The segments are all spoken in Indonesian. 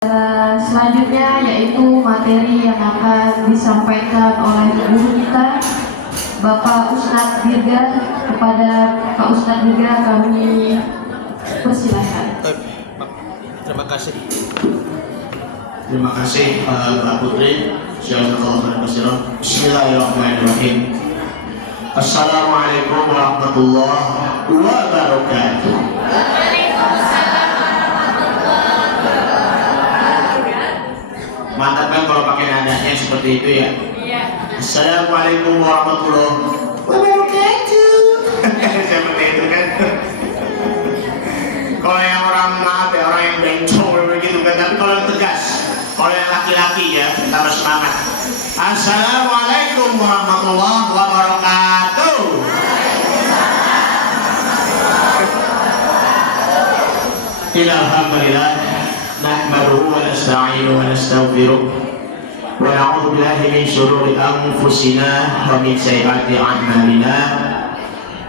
Selanjutnya yaitu materi yang akan disampaikan oleh guru kita Bapak Ustadz Dirga. Kepada Pak Ustadz Dirga kami persilahkan. Terima kasih. Terima kasih Mbak Putri. Bismillahirrahmanirrahim. Assalamualaikum warahmatullahi wabarakatuh. Mantap kan kalau pakai nadanya seperti itu ya. Iya. Assalamualaikum warahmatullahi wabarakatuh. Seperti itu kan. Kalau yang orang maaf ya, orang yang bencong begitu kan, tapi kalau yang tegas, kalau yang laki-laki ya, tambah semangat. Assalamualaikum warahmatullahi wabarakatuh. Alhamdulillah. Nahmaduhu wa nasta'inuhu wa nastaghfiruh wa na'udzu billahi min shururi anfusina wa min sayyiati a'malina.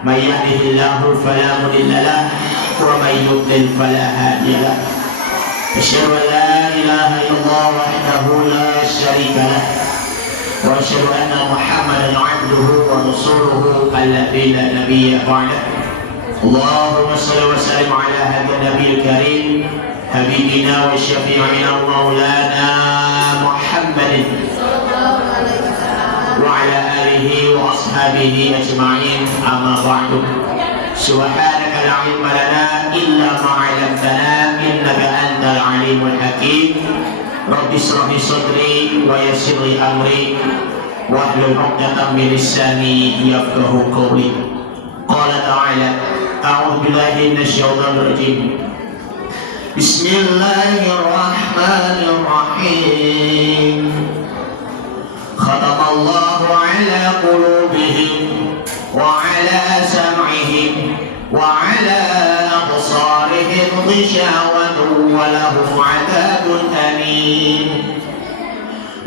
May yahdihillahu fala mudilla lahu wa may yudlil fala hadiya lahu. Asyhadu an la ilaha illallah wahdahu la syarika lahu wa asyhadu anna Muhammadan 'abduhu wa rasuluhu alladzi la nabiyya ba'dahu. Allahumma shalli wa sallim ala hadha nabiyil karim habibina wa syafi'ina maulana Muhammadin wa ala alihi wa ashabihi ajma'in, amma ba'du. Subhanaka la ilma lana illa ma 'allamtana innaka antal alimul hakim. Rabbi shrah li sadri wa yassir li amri wahlul 'uqdatam min lisani yafqahu qawli. Qala ta'ala a'udzu billahi minasy syaithanir rajim. Bismillahirrahmanirrahim. Khatamallahu ala qulubihim wa ala sam'ihim wa ala absarihim ghishawatun wa lahum 'adzabun alim.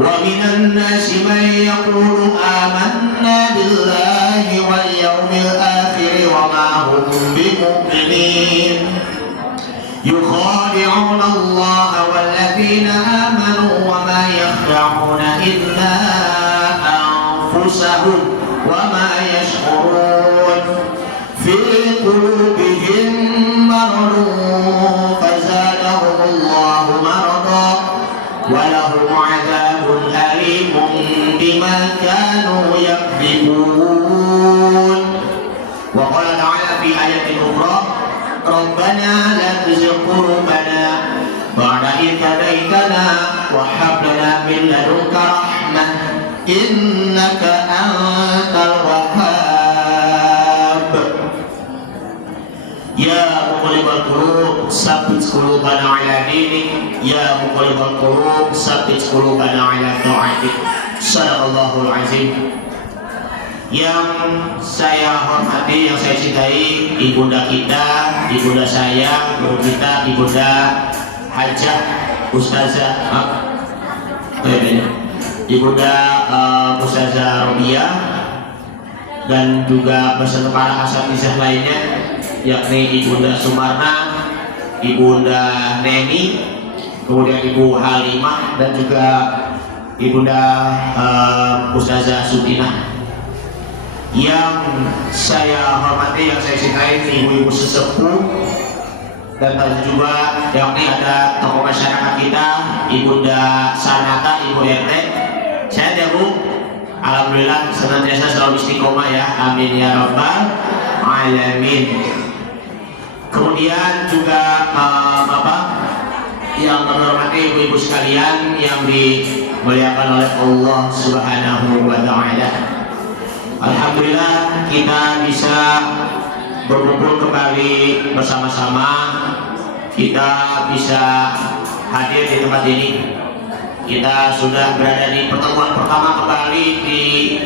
Wa minan nasi man yaqulu amanna billahi wal yawmil akhir wa ma hum bimu'minin. يخادعون الله والذين آمنوا وما يخدعون إلا أنفسهم وما يشعرون. في قلوبهم مرض فزادهم الله مرضا ولهم عذاب أليم بما كانوا يكذبون. وقال تعالى في آية أخرى Rabbana la tuzigh qulubana ba'da idh hadaytana wa hab lana min ladunka rahmah innaka antal wahhab. Ya muqallibal qulub tsabbit qulubana ala dinik, ya muqallibal qulub tsabbit qulubana ala ta'atik. Shadaqallahul azim. Yang saya hormati, yang saya cintai, ibunda kita, ibunda saya, guru kita, ibunda Hajah Ustazah ibunda Ustazah Robiah, dan juga beserta para asatizah lainnya, yakni ibunda Sumarna, ibunda Neni, kemudian ibu Halimah, dan juga ibunda Ustazah Sutinah. Yang saya hormati, yang saya cintai, ibu-ibu sesepuh, dan juga yakni ada tokoh masyarakat kita, Ibunda Sanata, Ibu RT. Sehat ya Bu? Alhamdulillah senantiasa selalu istiqomah ya, amin ya rabbal alamin. Kemudian juga Bapak yang kami hormati, ibu-ibu sekalian yang dimuliakan oleh Allah Subhanahu wa Ta'ala. Alhamdulillah kita bisa berkumpul kembali bersama-sama, kita bisa hadir di tempat ini. Kita sudah berada di pertemuan pertama kembali di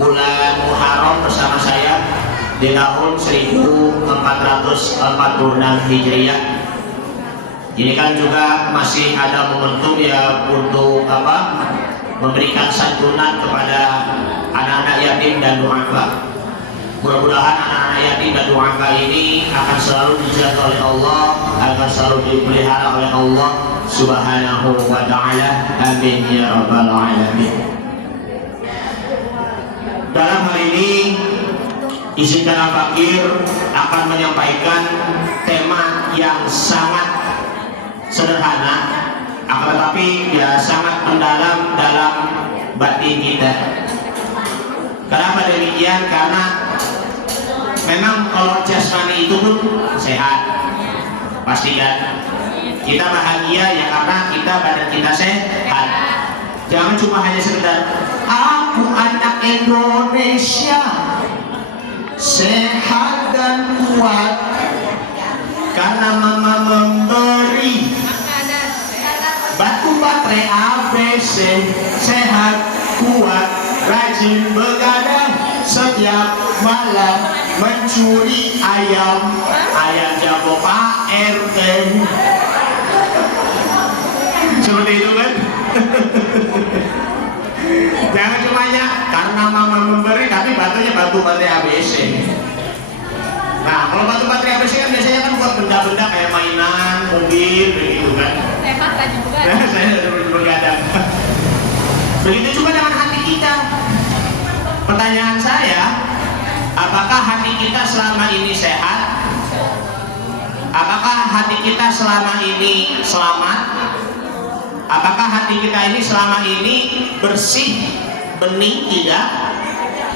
bulan Muharram bersama saya di tahun 1446 Hijriah. Ini kan juga masih ada momentum ya untuk memberikan santunan kepada anak-anak yatim dan du'afa. Mudah-mudahan anak-anak yatim dan du'afa ini akan selalu dijaga oleh Allah, akan selalu dipelihara oleh Allah, Subhanahu wa ta'ala. Amin ya rabbal alamin. Dalam hal ini izinkan Al-Fakir akan menyampaikan tema yang sangat sederhana, akan tetapi ya sangat mendalam dalam batin kita. Kenapa demikian? Karena memang kalau jasmani itu pun sehat, pasti kan? Kita bahagia ya karena badan kita sehat. Jangan cuma hanya sekedar aku anak Indonesia sehat dan kuat karena mama memberi batu baterai ABC, sehat kuat rajin begadang setiap malam mencuri ayam jago Pak RT. Seperti itu kan? Jangan cuma karena mama memberi tapi batunya batu baterai ABC. Nah, kalau batu baterai ABC kan biasanya kan buat benda-benda kayak mainan, mobil, begitu kan? Sehat kan juga. Saya sudah begadang. Begitu juga dengan hati kita. Pertanyaan saya, apakah hati kita selama ini sehat? Apakah hati kita selama ini selamat? Apakah hati kita ini selama ini bersih, bening, tidak?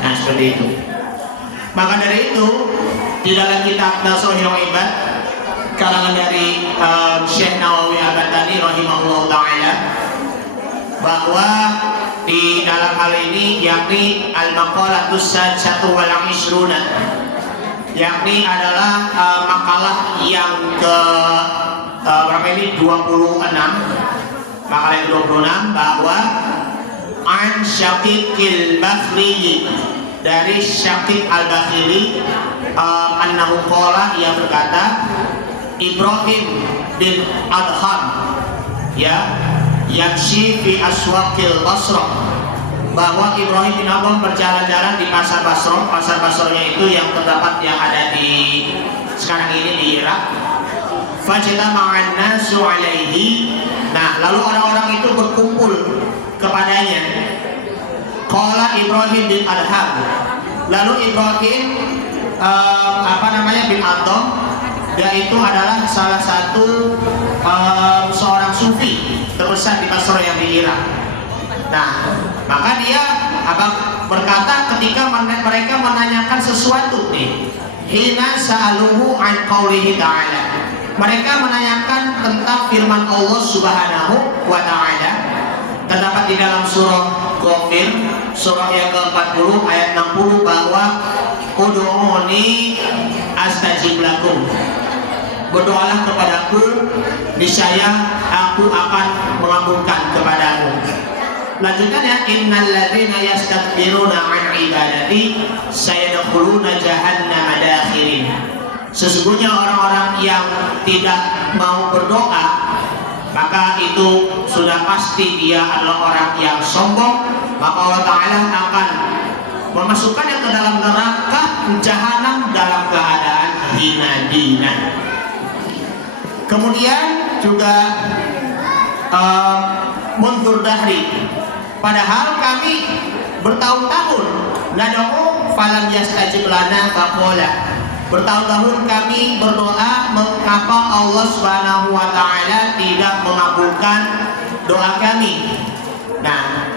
Nah, seperti itu. Maka dari itu, di dalam kitab Nasuhul Ibad karangan dari Syekh Nawawi Al-Badani rahimahullah ta'ala, bahwa di dalam hal ini yakni al-maqalatus sadisatu wal 'ishruna, yakni adalah makalah yang ke berapa ini? 26. Makalah yang 26, bahwa an Syaqiqil Bakhri, dari Syaqiq al-Bakhri, annahu qala, ia berkata, Ibrahim bin Adham ya yamshi fi aswaqil Basrah, bahwa Ibrahim bin Adham berjalan-jalan di pasar Basrah. Pasar Basrahnya itu yang terdapat yang ada di sekarang ini di Irak. Fajtama'an nasu alaihi, nah lalu orang-orang itu berkumpul kepadanya. Qala Ibrahim bin Adham, lalu Ibrahim bin Adham, dia itu adalah salah satu seorang sufi terbesar di Basra yang di Irak. Nah, maka dia berkata ketika mereka menanyakan sesuatu nih, hina sa'aluhu an qaulihi ta'ala, mereka menanyakan tentang firman Allah Subhanahu wa ta'ala, terdapat di dalam surah Ghafir, surah yang ke-40 ayat 60, bahwa ud'uni astajib lakum, berdoalah kepadaku niscaya aku akan mengabulkan kepadamu. Lanjutannya, innal ladzina yastakbiruna an ibadati sayadkhuluna jahannama dakhirin, sesungguhnya orang-orang yang tidak mau berdoa maka itu sudah pasti dia adalah orang yang sombong, maka Allah Ta'ala akan memasukkannya ke dalam neraka jahanam dalam keadaan hina-hina. Kemudian juga mundur dahri, padahal kami bertahun-tahun nad'u falam yastajib lana faqala, bertahun-tahun kami berdoa, mengapa Allah Subhanahu wa ta'ala tidak mengabulkan doa kami. Nah,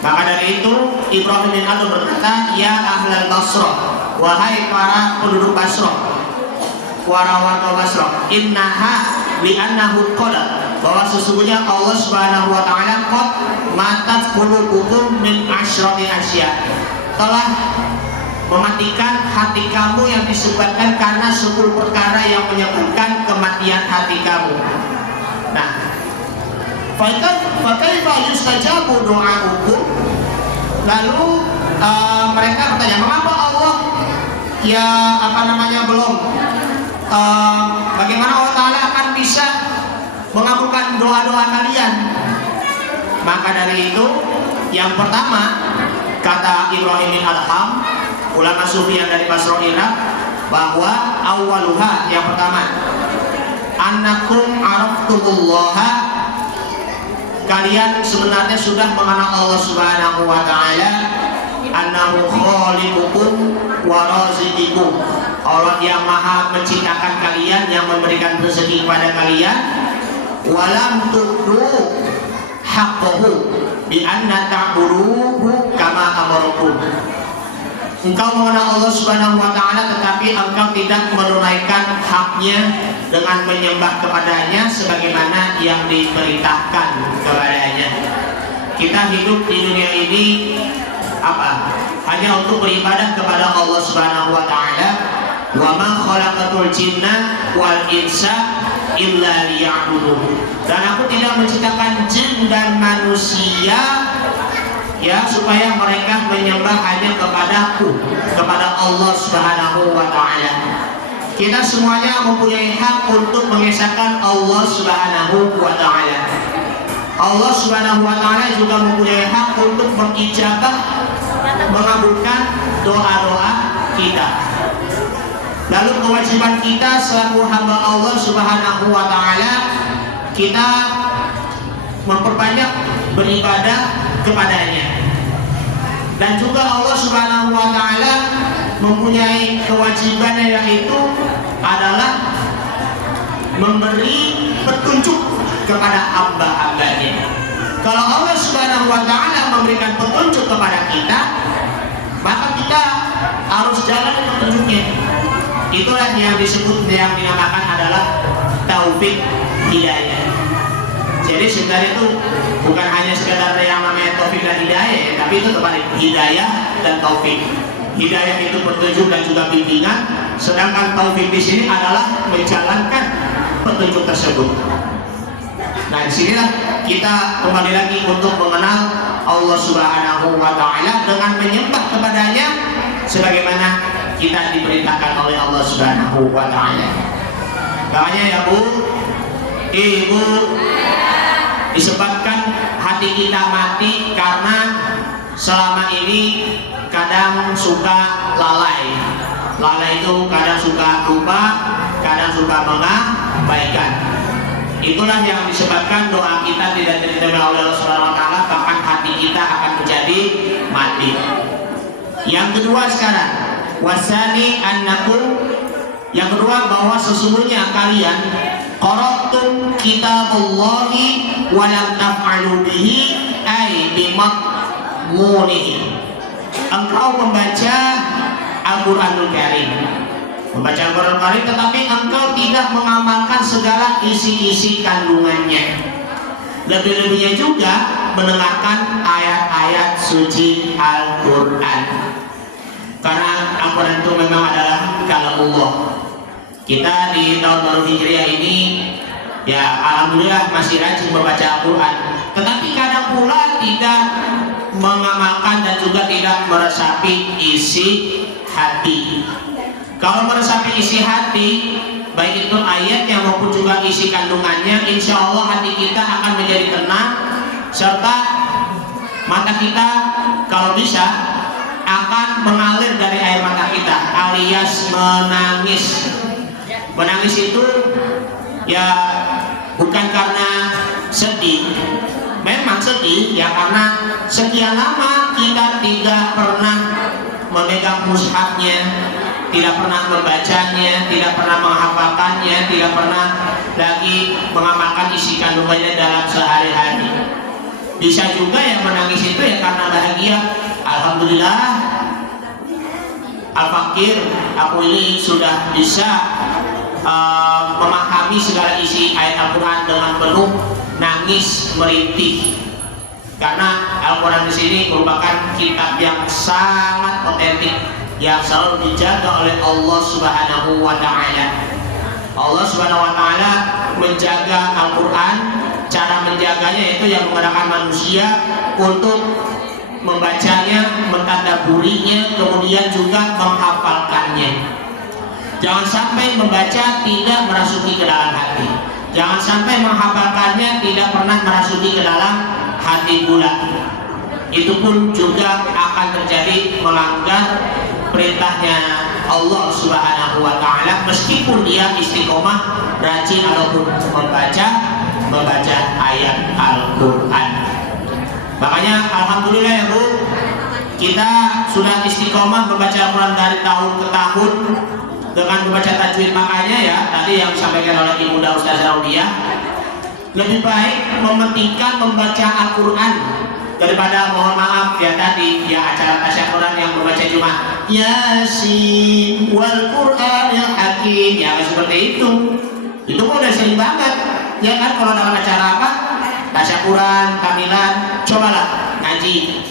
maka dari itu Ibrahim bin Adham berkata, ya ahlal Basrah, wahai para penduduk Basrah, warahmatullahi Basrah, innaha li'annahu qala, bahwa sesungguhnya Allah Subhanahu wa ta'ala qad matat qulubukum min asyrati asya, telah mematikan hati kamu yang disebabkan karena 10 perkara yang menyebabkan kematian hati kamu. Nah, fakaifa yustajabu do'aukum, lalu mereka bertanya, mengapa Allah belum bagaimana Allah Ta'ala akan bisa mengabulkan doa-doa kalian? Maka dari itu, yang pertama, kata Ibrahim bin Adham, ulama sufi yang dari Basra Irak, bahwa awaluha, yang pertama, annakum araftumullaha kalian sebenarnya sudah mengenal Allah Subhanahu wa taala, annahu khaliqukum wa raziqukum. Allah yang maha menciptakan kalian, yang memberikan rezeki kepada kalian. Walam tu'tu haqqahu bi anna ta'buduhu kama amarakum. Engkau mengenal Allah Subhanahu wa taala, tetapi engkau tidak menunaikan haknya dengan menyembah kepadanya sebagaimana yang diperintahkan kepadanya. Kita hidup di dunia ini apa? Hanya untuk beribadah kepada Allah Subhanahu wa taala. Wa ma khalaqatul jinna wal insa illa liya'budun. Dan aku tidak menciptakan jin dan manusia ya supaya mereka menyembah hanya kepadaku, kepada Allah Subhanahu wa taala. Kita semuanya mempunyai hak untuk mengesahkan Allah Subhanahu wa taala. Allah Subhanahu wa taala juga mempunyai hak untuk mengijabah, mengabulkan doa-doa kita. Lalu kewajiban kita selaku hamba Allah Subhanahu wa taala, kita memperbanyak beribadah kepadanya. Dan juga Allah Subhanahu wa taala mempunyai kewajiban yaitu adalah memberi petunjuk kepada hamba-hambanya. Kalau Allah Subhanahu wa taala memberikan petunjuk kepada kita, maka kita harus jalan petunjuknya. Itulah yang disebut, yang dinamakan adalah taufik hidayah. Jadi sebenarnya itu bukan hanya sekedar yang namanya taufik dan hidayah, tapi itu terbalik, hidayah dan taufik. Hidayah itu petunjuk dan juga bimbingan, sedangkan taufik di sini adalah menjalankan petunjuk tersebut. Nah, disinilah kita kembali lagi untuk mengenal Allah Subhanahu wa taala dengan menyembah kepadanya sebagaimana kita diperintahkan oleh Allah Subhanahu wa taala. Makanya ya Bu, Ibu, disebabkan hati kita mati karena selama ini kadang suka lalai. Lalai itu kadang suka lupa, kadang suka mengabaikan. Itulah yang disebabkan doa kita tidak diterima oleh Allah Subhanahu wa taala, bahkan hati kita akan menjadi mati. Yang kedua sekarang, wasani annakum, yang kedua bahwa sesungguhnya kalian qara'tum kitaballahi wa lam taf'alu bihi ay bimadmunihi. Engkau membaca Al-Qur'anul Karim, membaca Al-Qur'anul Karim, tetapi engkau tidak mengamalkan segala isi-isi kandungannya. Lebih-lebihnya juga mendengarkan ayat-ayat suci Al-Qur'an. Karena Al-Quran itu memang adalah kalamullah. Kita di tahun baru Hijriah ini ya alhamdulillah masih rajin membaca Al-Quran, tetapi kadang pula tidak mengamalkan dan juga tidak meresapi isi hati. Kalau meresapi isi hati, baik itu ayatnya maupun juga isi kandungannya, insya Allah hati kita akan menjadi tenang, serta mata kita kalau bisa akan mengalir dari air mata kita, alias menangis. Menangis itu ya bukan karena sedih, memang sedih ya karena sekian lama kita tidak pernah memegang mushafnya, tidak pernah membacanya, tidak pernah menghafalkannya, tidak pernah lagi mengamalkan isi kandungannya dalam sehari-hari. Bisa juga yang menangis itu ya karena bahagia. Alhamdulillah, Al-Fakir, aku ini sudah bisa memahami segala isi ayat Al-Quran dengan penuh nangis merintih. Karena Al-Quran di sini merupakan kitab yang sangat otentik, yang selalu dijaga oleh Allah Subhanahu wa taala. Allah Subhanahu wa taala menjaga Al-Quran, cara menjaganya itu yang menggunakan manusia untuk membacanya, mentadabburinya, kemudian juga menghafalkannya. Jangan sampai membaca tidak merasuki ke dalam hati, jangan sampai menghafalkannya tidak pernah merasuki ke dalam hati pula. Itu pun juga akan terjadi melanggar perintahnya Allah Subhanahu wa taala, meskipun dia istiqomah rajin ataupun membaca ayat Al-Quran. Makanya alhamdulillah ya Bu, kita sudah istiqomah membaca Al-Quran dari tahun ke tahun dengan membaca tajwid. Makanya ya tadi yang disampaikan oleh Ibu Ustazah Raudiah, lebih baik mementingkan membaca Al-Quran daripada mohon maaf ya tadi ya acara tasyakuran yang membaca cuma Yasin wal Quran yang hakim ya seperti itu pun udah sering banget ya kan. Kalau dalam acara apa tasyakuran kamilan, cobalah ngaji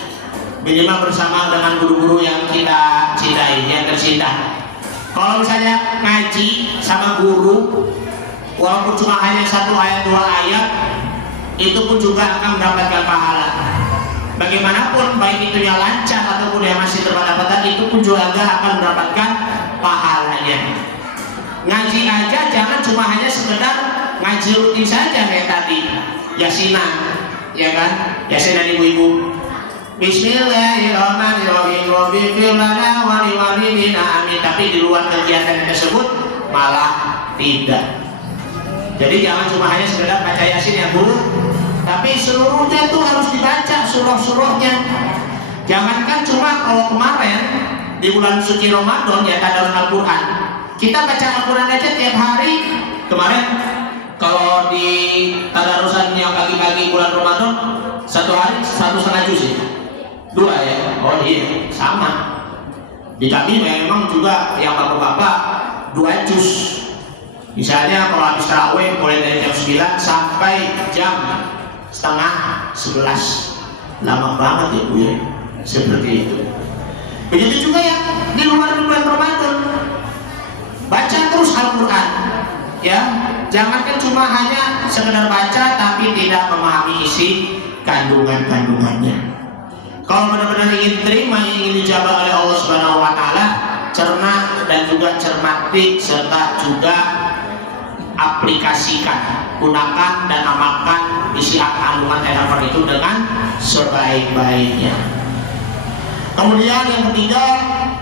minimal bersama dengan guru-guru yang kita cintai, yang tercinta. Kalau misalnya ngaji sama guru walaupun cuma hanya 1 ayat 2 ayat, itu pun juga akan mendapatkan pahala. Bagaimanapun baik itu yang lancar ataupun yang masih terbata-bata, itu pun juga akan mendapatkan pahalanya. Ngaji aja jangan cuma hanya sekedar ngaji rutin saja kayak tadi yasinan, ya kan, yasinan ibu-ibu. Bismillahirrahmanirrahim. Waghfir lana wa liwalidina, amin. Tapi di luar kegiatan tersebut malah tidak. Jadi jangan cuma hanya sekedar baca Yasin ya Bu, tapi seluruhnya tuh harus dibaca surah-surahnya. Jangankan cuma kalau kemarin di bulan suci Ramadan ya tadarus Al-Quran, kita baca Al-Quran aja tiap hari. Kemarin kalau di tadarusan yang pagi-pagi bulan Ramadan 1 hari 1,5 juz ya, 2 ya. Oh iya sama. Di kami memang juga yang bapak-bapak 2 juz. Misalnya kalau habis tarawih mulai dari jam 9 sampai jam setengah 11, lama banget ya Bu ya, seperti itu. Begitu juga ya di luar bulan Ramadan, baca terus Al-Quran ya, jangankan cuma hanya sekedar baca tapi tidak memahami isi kandungannya. Kalau benar-benar ingin terima, ingin dijabah oleh Allah Subhanahu wa Ta'ala, cerna dan juga cermati serta juga aplikasikan, gunakan dan amalkan isi kandungan Al-Quran itu dengan sebaik-baiknya. Kemudian yang ketiga,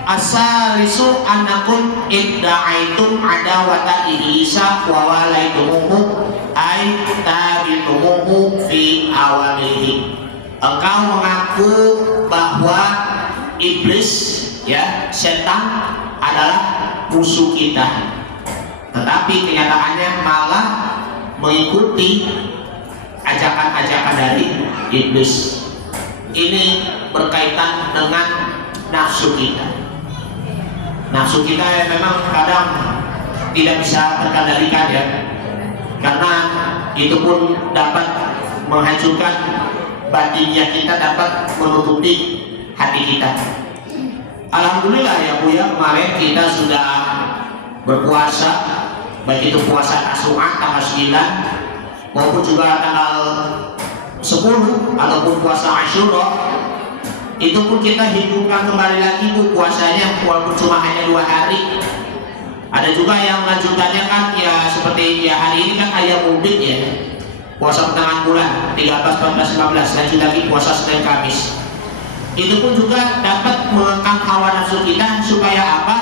asalisu annakum idda'aitum adawata iblisa wa walaitumuhu ay tabitumuhu fi awamilihi. Engkau mengaku bahwa iblis ya, setan adalah musuh kita, tetapi kenyataannya malah mengikuti ajakan-ajakan dari iblis. Ini berkaitan dengan nafsu kita. Nafsu kita yang memang kadang tidak bisa terkendalikan ya, karena itu pun dapat menghancurkan batinnya kita, dapat menutupi hati kita. Alhamdulillah ya Bu ya, kemarin kita sudah berpuasa, baik itu puasa Tasu'a tanggal 9 maupun juga tanggal 10 ataupun puasa Asyura. Itu pun kita hidupkan kembali lagi Bu puasanya, walaupun cuma hanya 2 hari. Ada juga yang lanjutannya kan ya seperti ya hari ini kan ayam mudik ya, puasa pertengahan bulan 13, 14, 15, lanjut lagi puasa Senin Kamis. Itu pun juga dapat mengekang hawa nafsu kita supaya apa?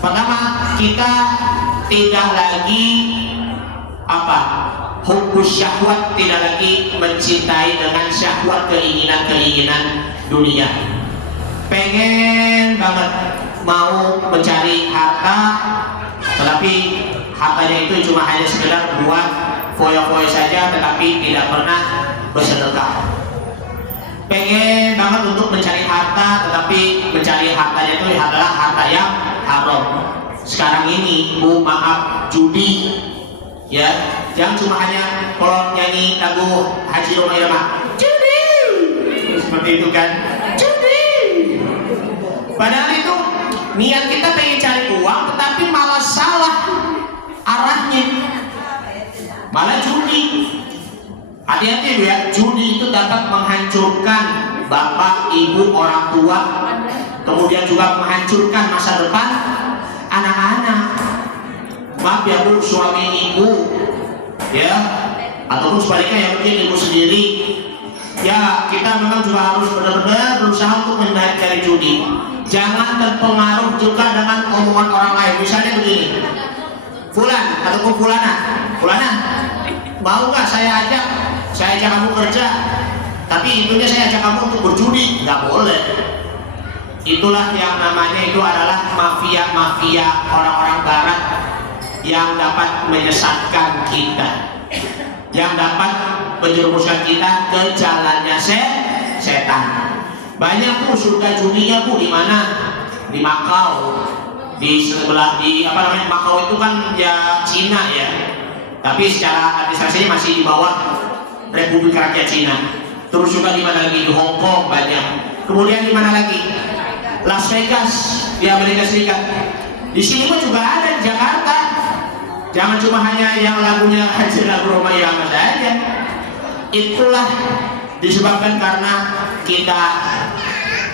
Pertama, kita tidak lagi apa? Hubbus syahwat, tidak lagi mencintai dengan syahwat, keinginan-keinginan dunia. Pengen banget mau mencari harta, tetapi hartanya itu cuma hanya sekedar buat foya-foya saja, tetapi tidak pernah bersedekah. Pengen banget untuk mencari harta, tetapi mencari hartanya itu adalah harta yang haram. Sekarang ini Bu, maaf, judi ya, jangan cuma hanya kalau nyanyi lagu Haji Roma Irama judi seperti itu kan, judi. Padahal itu niat kita pengen cari uang, tetapi malah salah arahnya, malah judi. Hati-hati ya, judi itu dapat menghancurkan bapak, ibu, orang tua, kemudian juga menghancurkan masa depan anak-anak. Maaf ya Bu, suami ibu ya, ataupun sebaliknya ya mungkin ibu sendiri ya, kita memang juga harus benar-benar berusaha untuk menghindari dari judi. Jangan terpengaruh juga dengan omongan orang lain. Misalnya begini, Fulan ataupun Fulana, mau nggak saya ajak kamu kerja tapi itunya saya ajak kamu untuk berjudi, nggak boleh. Itulah yang namanya itu adalah mafia-mafia orang-orang barat yang dapat menyesatkan kita, yang dapat menjerumuskan kita ke jalannya setan. Banyak tuh surga judinya di mana? Di Makau, di sebelah Makau itu kan ya Cina ya, tapi secara administrasinya masih di bawah Republik Rakyat Cina. Terus juga di mana lagi? Di Hong Kong banyak. Kemudian di mana lagi? Las Vegas di Amerika Serikat. Di sini pun juga ada di Jakarta. Jangan cuma hanya yang lagunya Haji Lagu Roma Irama saja. Itulah disebabkan karena kita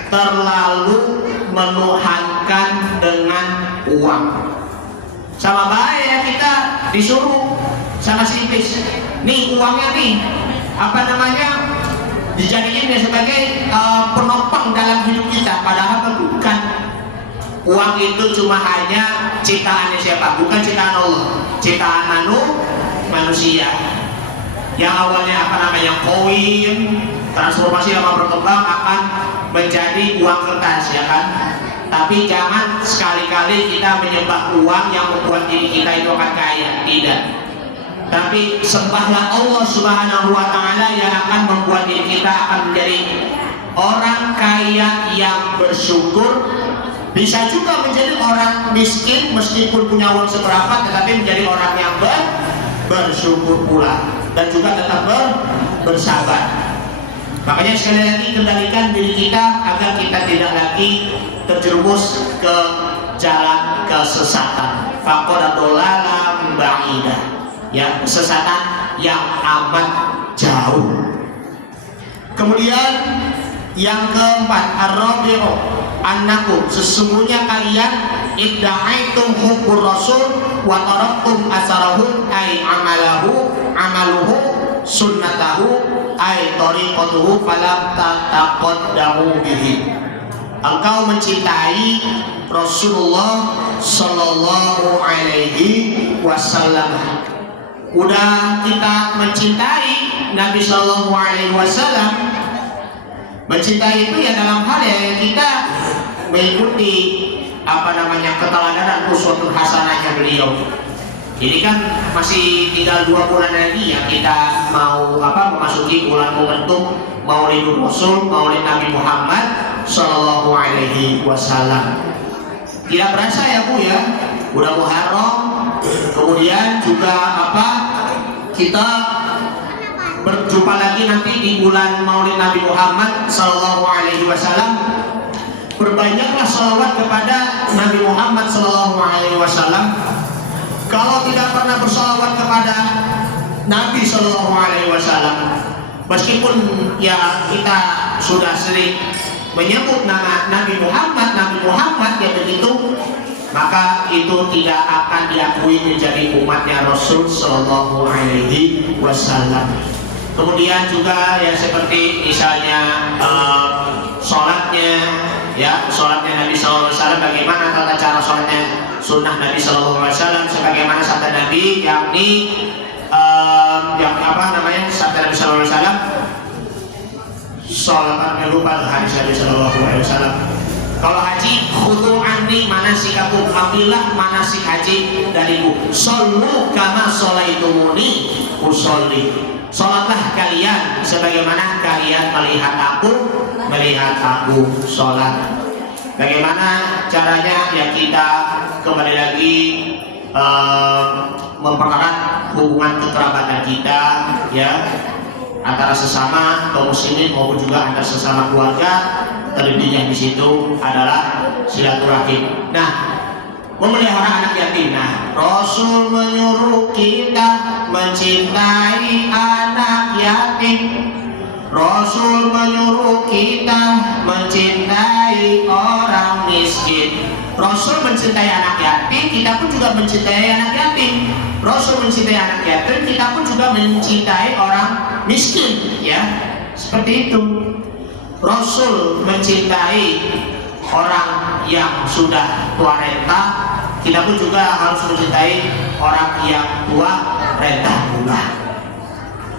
terlalu menuhankan dengan uang. Sama baik ya kita disuruh sama si iblis. Nih uangnya nih, apa namanya? Dijadikan dia sebagai penopang dalam hidup kita, padahal bukan. Uang itu cuma hanya ciptaannya siapa? Bukan ciptaan Allah, ciptaan manusia. Yang awalnya koin, transformasi lama berkembang akan menjadi uang kertas, ya kan? Tapi jangan sekali-kali kita menyembah uang yang membuat diri kita itu akan kaya, tidak. Tapi sembahlah Allah Subhanahu wa Ta'ala yang akan membuat diri kita akan menjadi orang kaya yang bersyukur. Bisa juga menjadi orang miskin meskipun punya uang seberapa, tetapi menjadi orang yang bersyukur pula dan juga tetap bersabar. Makanya sekali lagi kendalikan diri kita agar kita tidak lagi terjerumus ke jalan kesesatan. Faqad dolalam ba'idah. Ya, kesesatan yang amat jauh. Kemudian yang keempat, ar-rabi'u annakum, sesungguhnya kalian idda'aitum hubbur rasul wa taraktum asarahu ay amaluhu sunnatahu ay tariqatuhu falam taqaddamu bihi. Engkau mencintai Rasulullah sallallahu alaihi wasallam. Udah kita mencintai Nabi Shallallahu Alaihi Wasallam, mencintai itu ya dalam hal ya kita mengikuti keteladanan uswatun hasanahnya beliau. Ini kan masih tinggal 2 bulan lagi ya kita mau memasuki bulan momentum Maulidul Rasul, Maulid Nabi Muhammad Shallallahu Alaihi Wasallam. Tidak berasa ya Bu ya, udah Muharram. Kemudian juga kita berjumpa lagi nanti di bulan Maulid Nabi Muhammad Sallallahu Alaihi Wasallam. Berbanyaklah salawat kepada Nabi Muhammad Sallallahu Alaihi Wasallam. Kalau tidak pernah bersalawat kepada Nabi Sallallahu Alaihi Wasallam, meskipun ya kita sudah sering menyebut nama Nabi Muhammad ya begitu, maka itu tidak akan diakui menjadi umatnya Rasul Sallallahu Alaihi Wasallam. Kemudian juga ya seperti misalnya sholatnya Nabi Sallallahu Alaihi Wasallam, bagaimana tata cara sholatnya sunnah Nabi Sallallahu Alaihi Wasallam, sebagaimana sabda Nabi yakni sabda Nabi Sallallahu Alaihi Wasallam, sholat lupa hadis Nabi Sallallahu Alaihi Wasallam. Kalau haji, khudu anni manasikakum, ambillah manasik haji dariku. Shollu kama sholaitumuni usolli. Sholatlah kalian sebagaimana kalian melihat aku sholat. Bagaimana caranya? Ya kita kembali lagi mempererat hubungan kekerabatan kita ya, antara sesama kaum muslimin maupun juga antara sesama keluarga. Terlebihnya di situ adalah silaturahim. Nah, memelihara anak yatim. Nah, Rasul menyuruh kita mencintai anak yatim. Rasul menyuruh kita mencintai orang miskin. Rasul mencintai anak yatim, kita pun juga mencintai anak yatim. Rasul mencintai anak yatim, kita pun juga mencintai orang miskin, ya. Seperti itu. Rasul mencintai orang yang sudah tua renta, kita pun juga harus mencintai orang yang tua renta pula.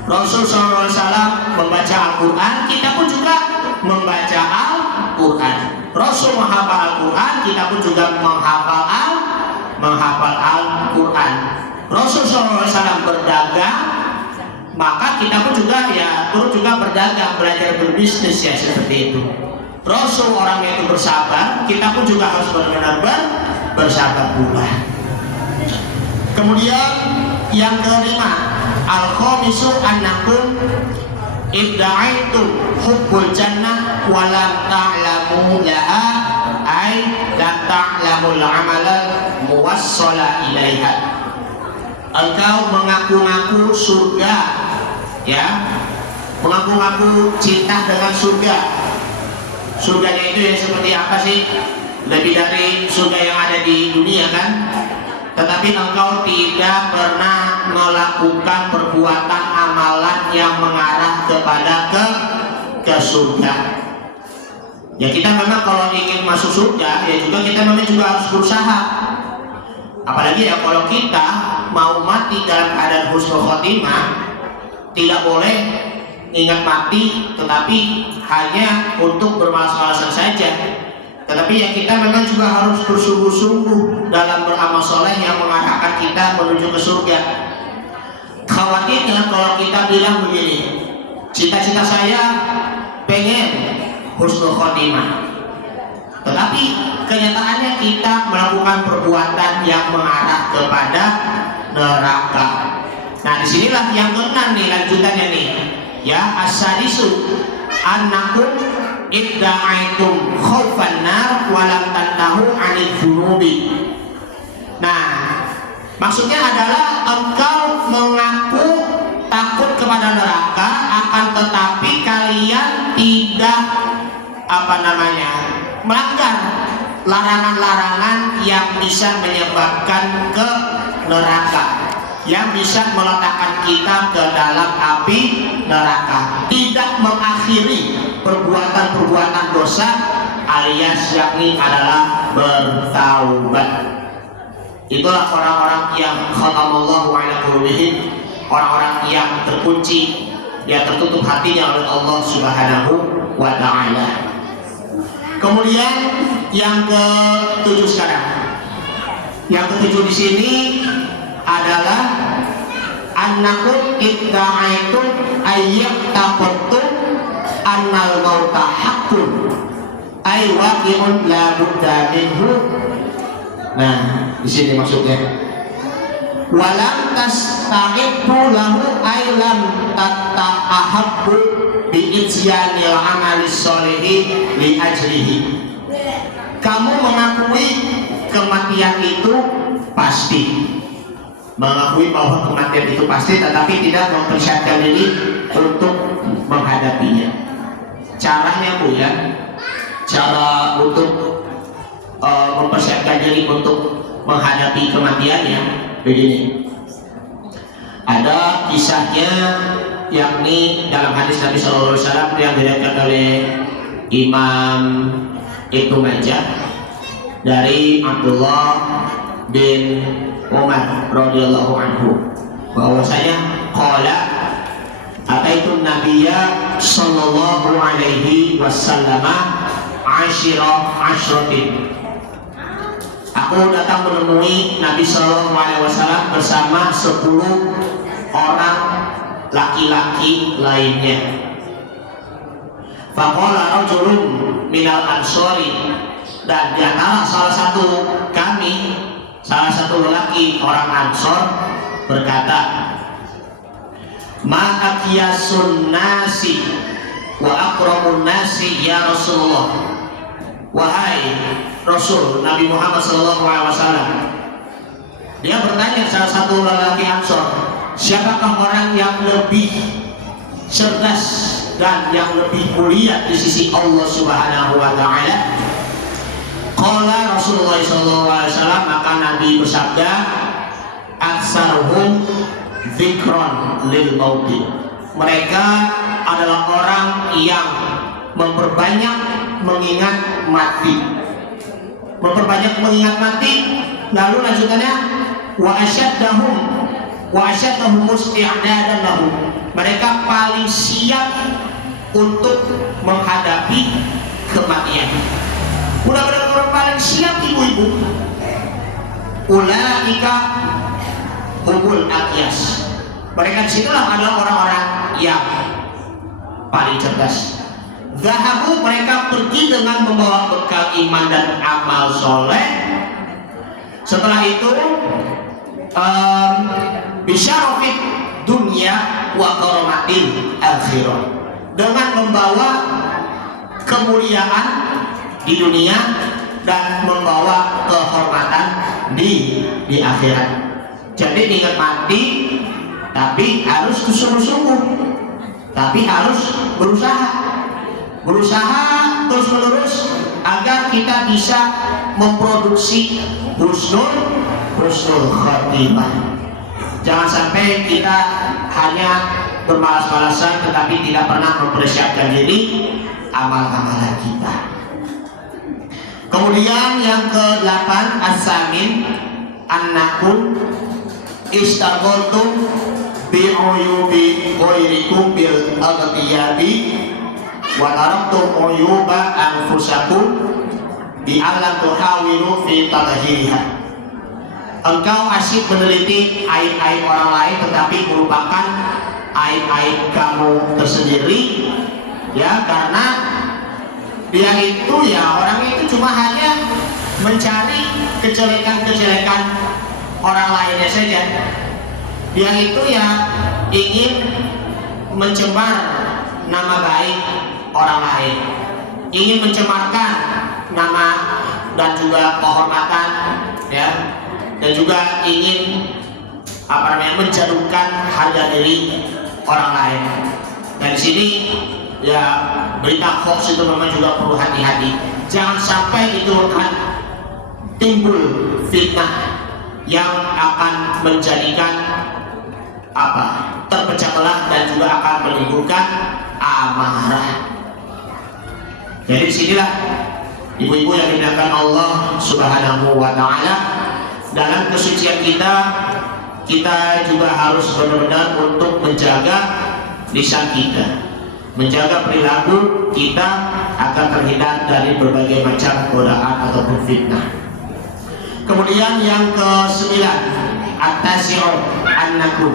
Rasul SAW membaca Al-Quran, kita pun juga membaca Al-Quran. Rasul menghafal Al-Quran, kita pun juga menghafal Al-Quran. Rasul SAW berdagang, maka kita pun juga turut juga berdagang, belajar berbisnis ya, seperti itu. Rasul orang itu bersabar, kita pun juga harus benar-benar bersabar pula. Kemudian yang kelima, al-khamisu annakum ibda'aitum hubbul jannah wa lam ta'lamu laha ay lam ta'lamul amala muwassala ilaiha. Engkau mengaku-ngaku surga, ya, mengaku-ngaku cinta dengan surga. Surganya itu yang seperti apa sih? Lebih dari surga yang ada di dunia kan? Tetapi engkau tidak pernah melakukan perbuatan amalan yang mengarah kepada ke surga. Ya, kita memang kalau ingin masuk surga, ya juga kita memang juga harus berusaha. Apalagi ya kalau kita mau mati dalam keadaan husnul khotimah, tidak boleh ingat mati tetapi hanya untuk bermalas-malasan saja. Tetapi ya kita memang juga harus bersungguh-sungguh dalam beramal soleh yang mengarahkan kita menuju ke surga. Khawatirnya kalau kita bilang begini, cita-cita saya pengen husnul khotimah, tetapi kenyataannya kita melakukan perbuatan yang mengarah kepada neraka. Nah, disinilah yang keenam nih lanjutannya nih, ya, as-sadisu annakum idda'aitum khaufan nar wa lam tantahu 'anil dzunubi. Nah, maksudnya adalah engkau mengaku takut kepada neraka, akan tetapi kalian tidak melanggar larangan-larangan yang bisa menyebabkan ke neraka, yang bisa meletakkan kita ke dalam api neraka. Tidak mengakhiri perbuatan-perbuatan dosa alias yakni adalah bertaubat. Itulah orang-orang yang khatamallahu ala qulubihim, orang-orang yang terkunci, yang tertutup hatinya oleh Allah Subhanahu wa ta'ala. Kemudian yang ketujuh sekarang. Yang ketujuh di sini adalah annakum idda'aitum ayyaqtaqtum annal mauta haqqun ay waqi'un la budda minhu. Nah, di sini maksudnya walam tasta'ibbu lahu ay lam tata'ahabbu bi'ijyanil amalis sholihi li ajrihi. Kamu mengakui kematian itu pasti, mengakui bahwa kematian itu pasti, tetapi tidak mempersiapkan diri untuk menghadapinya. Caranya Bu ya, cara untuk mempersiapkan diri untuk menghadapi kematiannya begini. Ada kisahnya, yakni dalam hadis Nabi SAW yang diriwayatkan oleh Imam Ibnu Majah dari Abdullah bin Umar radhiyallahu anhu, bahwasanya qala ataitu nabiyya sallallahu alaihi wasallam ashratin. Aku datang menemui Nabi sallallahu alaihi wasallam bersama 10 orang laki-laki lainnya. Faqala rajulun minal ansori, dan di antara salah satu lelaki orang Ansor berkata, ma aqyasun nasi wa akramun nasi ya Rasulullah. Wahai Rasul Nabi Muhammad SAW, dia bertanya salah satu lelaki Ansor, siapakah orang yang lebih cerdas dan yang lebih mulia di sisi Allah Subhanahu wa ta'ala? Qala Rasulullah SAW, maka Nabi bersabda, aksaruhum dzikron lil mauti. Mereka adalah orang yang memperbanyak mengingat mati. Memperbanyak mengingat mati. Lalu lanjutannya wa asyaddahum musti'dadan lahum, Mereka paling siap untuk menghadapi kematian. Benar-benar orang paling siap ibu-ibu. Ulaika humul aqyas. Mereka disitulah adalah orang-orang yang paling cerdas. Zahabu, mereka pergi dengan membawa bekal iman dan amal soleh. Setelah itu bisyarofit dunia wa karomatil akhirah, dengan membawa kemuliaan di dunia dan membawa kehormatan di akhirat. Jadi ingat mati, tapi harus sungguh-sungguh, tapi harus berusaha terus menerus agar kita bisa memproduksi husnul khatimah. Jangan sampai kita hanya bermalas-malasan tetapi tidak pernah mempersiapkan diri amal-amalan kita. Kemudian yang ke-8, as-samin annakum istaghaltum bi'uyubi ghairikum bil aghtiyabi wa taraktum uyuba anfusakum bi alla tuhawilu fi tadhhiriha. Engkau asyik meneliti aib-aib orang lain tetapi melupakan aib-aib kamu tersendiri, ya, karena dia itu, ya, orang itu cuma hanya mencari kejelekan-kejelekan orang lainnya saja. Dia itu ya ingin mencemar nama baik orang lain, ingin mencemarkan nama dan juga kehormatan, ya, dan juga ingin menjatuhkan harga diri orang lain. Dan di sini ya berita hoax itu memang juga perlu hati-hati. Jangan sampai itu akan timbul fitnah yang akan menjadikan terpecah belah dan juga akan menimbulkan amarah. Jadi disinilah ibu-ibu yang dimuliakan Allah Subhanahu wa Ta'ala, dalam kesucian kita juga harus benar-benar untuk menjaga lisan kita, menjaga perilaku kita agar terhindar dari berbagai macam godaan ataupun fitnah. Kemudian yang ke-9, at-tasi'u annakum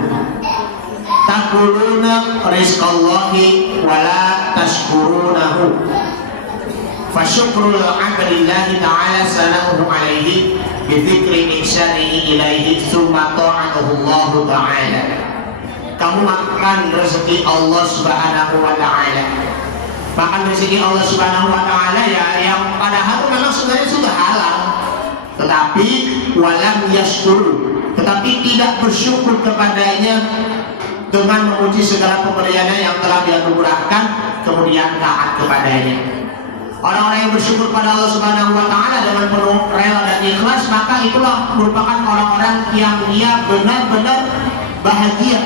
taquluna rizqallahi wa la tashkurunahu fa syukrul 'abdillahi ta'ala sana'uhu 'alaihi bi dzikri ihsanihi ilaihi tsumma ta'atuhu Allah ta'ala. Kamu makan rezeki Allah Subhanahu wa Ta'ala, makan rezeki Allah Subhanahu wa Ta'ala, ya, yang padahal memang sebenarnya sudah halal, tetapi walam yashkuru, tetapi tidak bersyukur kepadanya dengan memuji segala pemberiannya yang telah dia anugerahkan, kemudian taat kepadanya. Orang-orang yang bersyukur pada Allah Subhanahu wa Ta'ala dengan penuh rela dan ikhlas, maka itulah merupakan orang-orang yang dia benar-benar bahagia.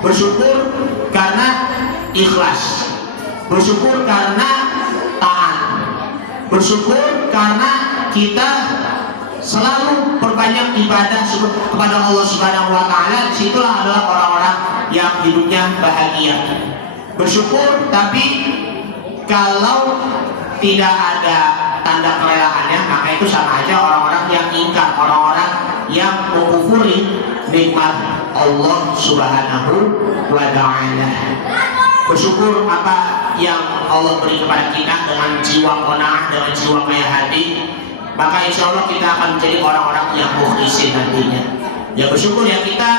Bersyukur karena ikhlas, bersyukur karena taat, bersyukur karena kita selalu perbanyak ibadah kepada Allah Subhanahu wa Ta'ala. Disitulah adalah orang-orang yang hidupnya bahagia. Bersyukur, tapi kalau tidak ada tanda kerelaannya, maka itu sama aja orang-orang yang ingkar, orang-orang yang mengkufuri nikmat Allah Subhanahu wa Ta'ala. Bersyukur apa yang Allah beri kepada kita dengan jiwa qanaah, dengan jiwa kaya hati, maka insya Allah kita akan menjadi orang-orang yang mukhlisin nantinya. Ya, bersyukur ya kita,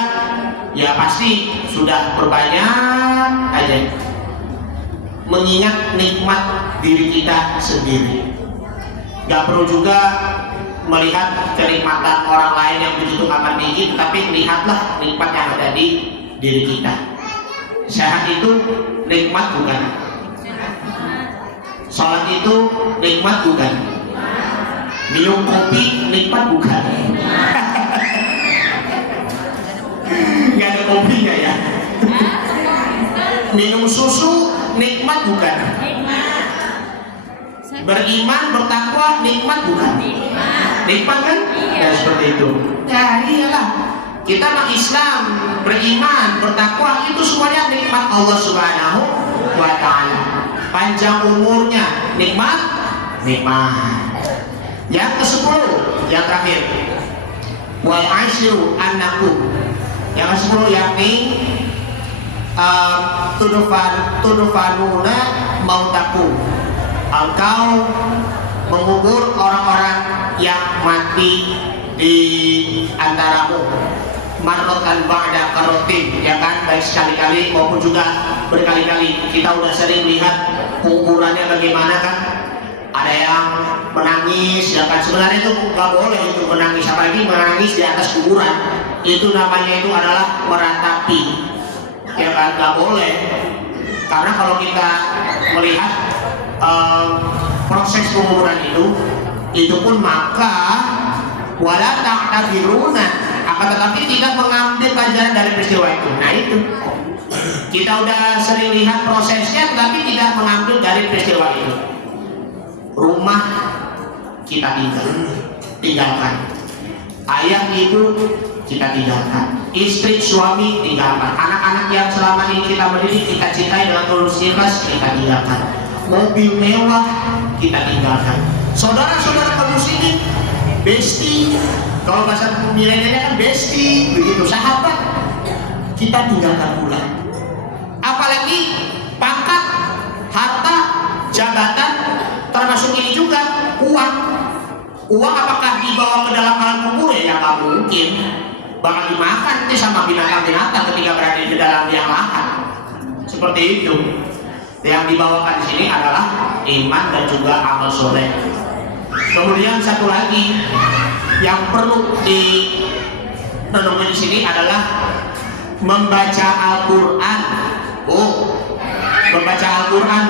ya pasti sudah berbanyak aja mengingat nikmat diri kita sendiri. Gak perlu juga melihat kenikmatan orang lain yang begitu amat tinggi, tetapi lihatlah nikmat yang ada di diri kita. Sehat itu nikmat bukan? Sholat itu nikmat bukan? Minum kopi nikmat bukan? Gak ada kopinya ya. Minum susu nikmat bukan? Beriman, bertakwa nikmat bukan? Nikmat kan? Ya seperti itu. Ya iyalah. Kita Islam, beriman, bertakwa, itu semuanya nikmat Allah Subhanahu wa ta'ala. Panjang umurnya nikmat. Yang ke-10, yang terakhir, wal asyu annakum. Yang ke-10 yakni tudfanuna mautakum. Engkau mengubur orang-orang yang mati di antaramu, marrotan ba'da karotin, ya kan, baik sekali-kali maupun juga berkali-kali. Kita udah sering lihat penguburannya bagaimana kan, ada yang menangis, ya kan. Sebenarnya itu nggak boleh itu menangis, apalagi menangis di atas kuburan. Itu namanya itu adalah meratapi, ya kan, nggak boleh. Karena kalau kita melihat proses penguburan itu pun maka wala ta'tabiruna, akan tetapi tidak mengambil pelajaran dari peristiwa itu. Nah itu kita udah sering lihat prosesnya, tetapi tidak mengambil dari peristiwa itu. Rumah kita tinggalkan, ayah ibu kita tinggalkan, istri suami tinggalkan, anak-anak yang selama ini kita mendidik, kita cintai dengan tulus ikhlas kita tinggalkan, mobil mewah kita tinggalkan, saudara-saudara kaum muslimin, besti, kalau bahasa milenialnya kan besti, begitu, sahabat kita tinggalkan pula. Apalagi pangkat, harta, jabatan, termasuk ini juga uang. Uang apakah dibawa ke dalam alam kubur? Ya nggak mungkin, bakal dimakan nanti sama binatang-binatang ketika berada di dalam liang lahat. Seperti itu. Yang dibawakan di sini adalah iman dan juga amal soleh. Kemudian satu lagi yang perlu direnungi di sini adalah membaca Al-Quran. Membaca Al-Quran,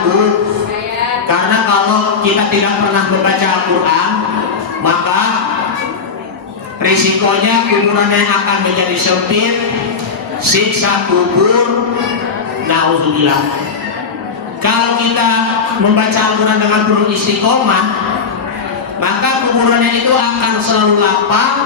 karena kalau kita tidak pernah membaca Al-Quran, maka risikonya kuburannya akan menjadi sempit, siksa kubur, naudzubillah. Kalau kita membaca Al-Quran dengan penuh istiqomah, maka kuburannya itu akan selalu lapang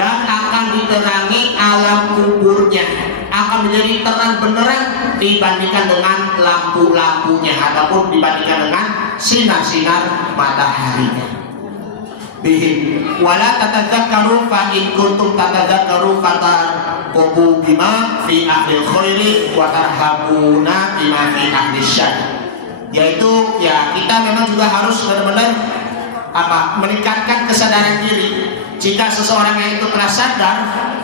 dan akan diterangi alam kuburnya, akan menjadi terang benderang dibandingkan dengan lampu-lampunya ataupun dibandingkan dengan sinar-sinar mataharinya. Bihim wala tatadzakkaru fa in kuntum tatadzakkaru fatarqubu bima fi ahlil khairi wa tarhabuna bima fi ahlis syarr. Yaitu ya kita memang juga harus benar-benar meningkatkan kesadaran diri. Jika seseorang yang itu telah sadar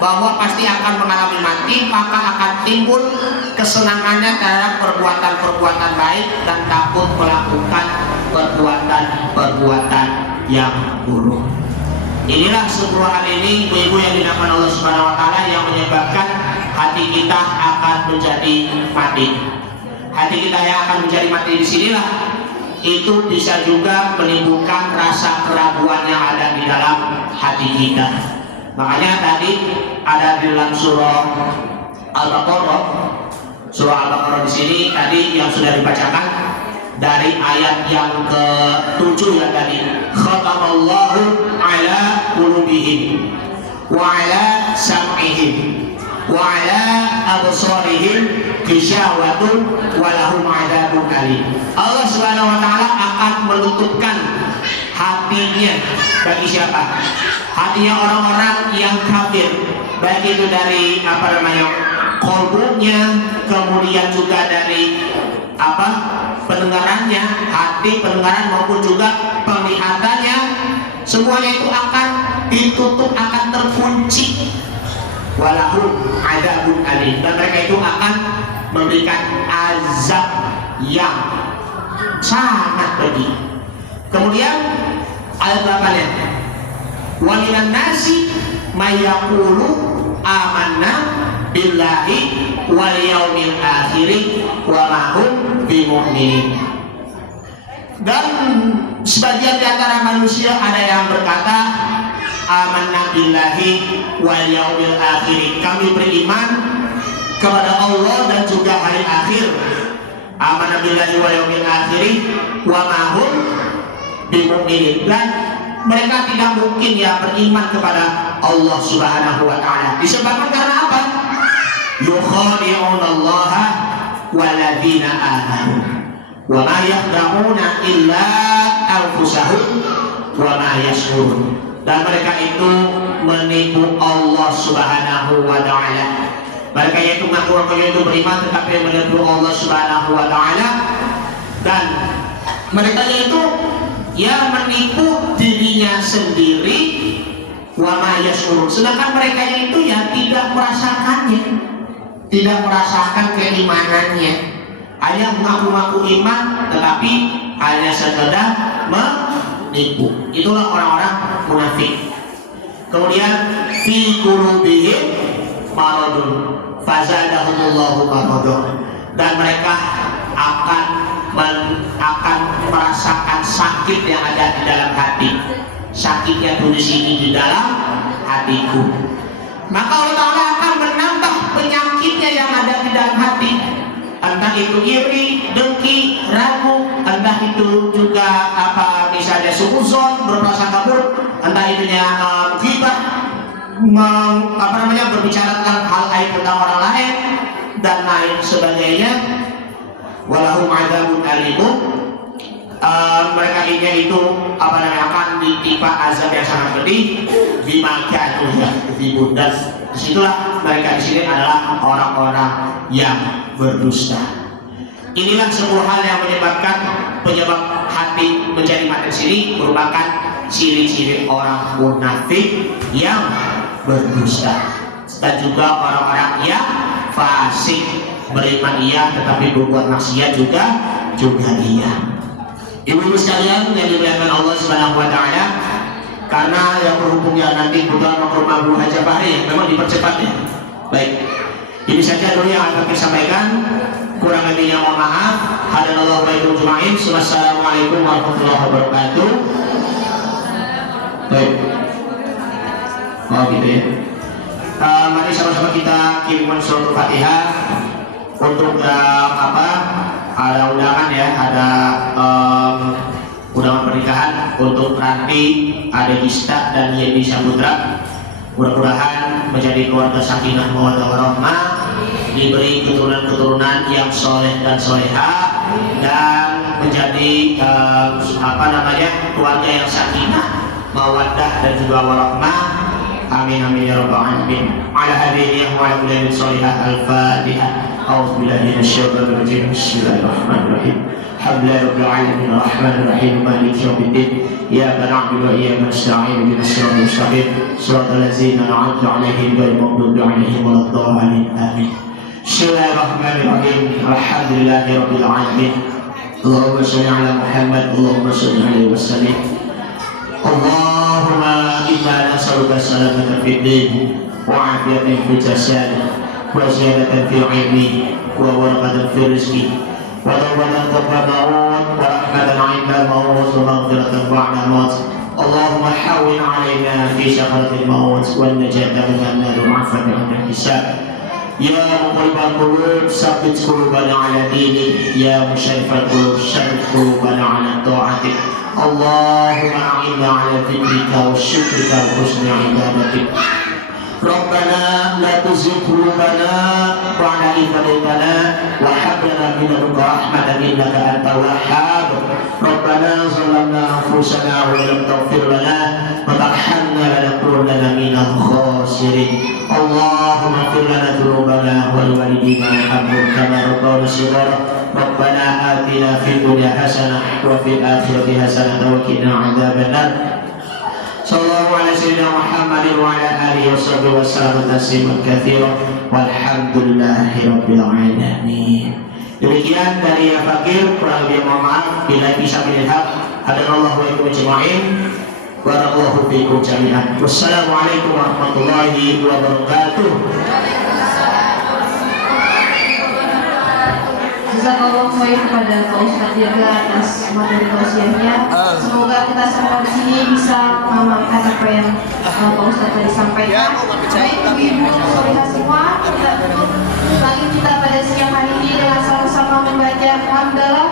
bahwa pasti akan mengalami mati, maka akan timbul kesenangannya terhadap perbuatan-perbuatan baik dan takut melakukan perbuatan-perbuatan yang buruk. Inilah sebuah hal ini ibu-ibu yang dinamakan Allah Subhanahu wa taala yang menyebabkan hati kita akan menjadi mati. Hati kita yang akan menjadi mati di sinilah itu bisa juga menimbulkan rasa keraguan yang ada di dalam hati kita. Makanya tadi ada di dalam surah Al-Baqarah, di sini tadi yang sudah dibacakan dari ayat yang ke-7 ya tadi, khatamallahu ala qulubihim wa ala sam'ihim wa ala absarihim ghishawatun wa lahum adzabun alim. Allah Subhanahu wa taala akan menutupkan hatinya bagi siapa? Hatinya orang-orang yang kafir, baik itu dari qalbunya, kemudian juga dari pendengarannya, hati pendengaran maupun juga penglihatannya, semuanya itu akan ditutup, akan terkunci. Walahum adzabun alim, dan mereka itu akan memberikan azab yang sangat pedih. Kemudian ayat 8-nya, wa minan nasi may yaqulu amanna billahi wal yaumil akhir wa ma hum bimu'minin. Dan sebagian di antara manusia ada yang berkata amanna billahi wal yaumil akhir, kami beriman kepada Allah dan juga hari akhir. Amanna billahi wal yaumil akhir wa ma hum bimu'minin, dan mereka tidak mungkin ya beriman kepada Allah Subhanahu wa taala. Disebabkan karena apa? Yukhadi'unallaha walladzina amanu wa ma yakhda'una illa anfusahum wa ma yash'urun. Dan mereka itu menipu Allah Subhanahu wa taala. Mereka itu mengaku itu beriman tetapi menipu Allah Subhanahu wa taala, dan mereka itu ya menipu dirinya sendiri, wa ma yash'urun. Sedangkan mereka itu ya tidak merasakannya, tidak merasakan keimanannya, hanya mengaku-ngaku iman tetapi hanya sekedar menipu. Itulah orang-orang munafik. Kemudian fi qulubihim maradun fazadahumullahu maradun, dan mereka akan merasakan sakit yang ada di dalam hati. Sakitnya tulis ini di dalam hatiku. Maka Allah Ta'ala akan menambah penyakitnya yang ada di dalam hati. Entah itu iri, dengki, ragu, entah itu juga misalnya suuzon, berprasangka buruk, entah itunya ghibah, berbicara tentang hal aib tentang orang lain dan lain sebagainya. Walahum adzabun alimun. Mereka ini itu akan ditimpa azab yang sangat pedih bima kanu yakdzibun. Dan disitulah mereka di sini adalah orang-orang yang berdusta. Inilah 10 hal yang menyebabkan penyebab hati menjadi mati sini, merupakan ciri-ciri orang munafik yang berdusta, dan juga orang-orang yang fasik, beriman iya tetapi berbuat maksiat juga iya. Ibu-ibu sekalian yang dimuliakan Allah Subhanahu wa taala, karena yang berhubungnya nanti bukan rumah Bu Haja Bahri memang dipercepat ya. Baik, ini saja dulu yang akan saya sampaikan. Kurang lebihnya mohon maaf. Hadanallahu wa iyyakum ajma'in. Wassalamualaikum warahmatullahi wabarakatuh. Baik. Oh gitu ya. Mari sama-sama kita kirimkan surat Fatihah untuk ada undangan ya, ada undangan pernikahan untuk Ranti, Ade Gista dan Yedi Saputra. Mudah-mudahan menjadi keluarga sakinah mawaddah warahmah, diberi keturunan-keturunan yang soleh dan soleha, dan menjadi keluarga yang sakinah mawaddah dan juga warahmah. Amin amin ya rabbal alamin. Ala hadhihi wa ala kulli sholihah al-Fatihah. A'udzu billahi minasyaitonir rajim. Bismillahirrahmanirrahim. Alhamdulillahi rabbil alamin arrahmanir rahim maliki yaumiddin. Iyyaka na'budu wa iyyaka nasta'in ihdinas siratal mustaqim siratal ladzina an'amta 'alaihim ghairil maghdubi 'alaihim waladdallin. Amin. Bismillahirrahmanirrahim. Alhamdulillahi rabbil alamin. Allahumma shalli ala Muhammad, Allahumma shalli alaihi wasallim. Allahumma inna nas'aluka salamatan fid din wa 'afiyatan fil jasad wa ziyadatan fil 'ilmi wa barakatan fil rizqi wa tawbatan qabla al-maut wa rahmatan 'inda al-maut wa maghfiratan ba'da al-maut. Allahumma hawwin 'alaina fi sakratil maut wan najata minan nar wa 'afatan 'inda al-hisab. Ya muqallibal qulub tsabbit qulubana 'ala dinik, ya musyrifal qulub sharrif qulubana 'ala ta'atik. Allahumma a'inna 'ala dzikrika wa syukrika wa husni ibadatik. Rabbana la tuzigh qulubana ba'da idh hadaytana wa hab lana min ladunka rahmatan innaka antal wahhab. Rabbana zalamna anfusana wa lam taghfir lana wa tarhamna lanakunanna minal khasirin. Allahumma ighfir lana dzunubana wa liwalidina warhamhum kama rabbawna shighara. Rabbana atina fid dunya hasanah wa fil akhirati hasanah wa qina adzabannar. Sallallahu ala sayyidina Muhammadin wa ala alihi washabbihi wasallam tasliman katsiran walhamdulillahi rabbil alamin. Demikian dari yang fakir, kurang lebih mohon maaf. Bila bisa melihat, hadanallahu wa iyyakum ajma'in. Barakallahu fiikum jami'an. Wassalamualaikum warahmatullahi wabarakatuh. Jazakallah khair kepada Pak Ustadz Dirga atas materi tausiahnya. Semoga kita semua di sini bisa mengamalkan apa yang Pak Ustadz tadi sampaikan. Baik ibu-ibu solihah semua, kita tutup lagi kita pada siang hari ini dengan sama-sama membaca hamdalah.